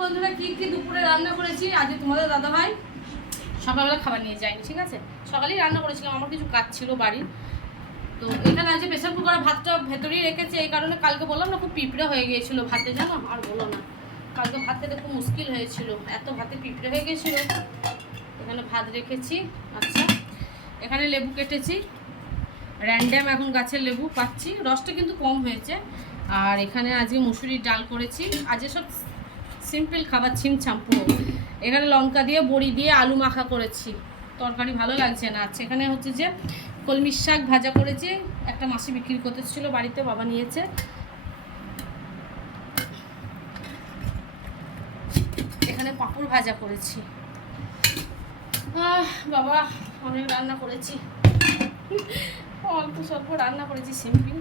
বন্ধুরা কি কি দুপুরে রান্না করেছি আজ তোমাদের দাদা ভাই সকালবেলা খাবার নিয়ে যায়নি, ঠিক আছে। সকালেই রান্না করেছিলাম, আমার কিছু কাজ ছিল বাড়ির। তো এখানে আজ প্রেসার কুকারে ভাতটা ভেতরেই রেখেছে, এই কারণে কালকে বললাম না খুব পিঁপড়ে হয়ে গিয়েছিলো ভাতে, জানো আর বলো না, কালকে ভাত খেতে খুব মুশকিল হয়েছিল, এত ভাতে পিঁপড়ে হয়ে গিয়েছিলো। এখানে ভাত রেখেছি। আচ্ছা, এখানে লেবু কেটেছি, র্যান্ডাম এখন গাছের লেবু পাচ্ছি, রসটা কিন্তু কম হয়েছে। আর এখানে আজকে মুসুরির ডাল করেছি, আজকে সব সিম্পল খাবার, ছিমছাম পুরো। এখানে লঙ্কা দিয়ে বড়ি দিয়ে আলু মাখা করেছি, তরকারি ভালো লাগছে না। আচ্ছা, এখানে হচ্ছে যে কলমির শাক ভাজা করেছি, একটা মাসি বিক্রি করতে ছিল বাড়িতে, বাবা নিয়েছে। এখানে পাঁপড় ভাজা করেছি। বাবা অনেক রান্না করেছি, অল্প স্বল্প রান্না করেছি, সিম্পল।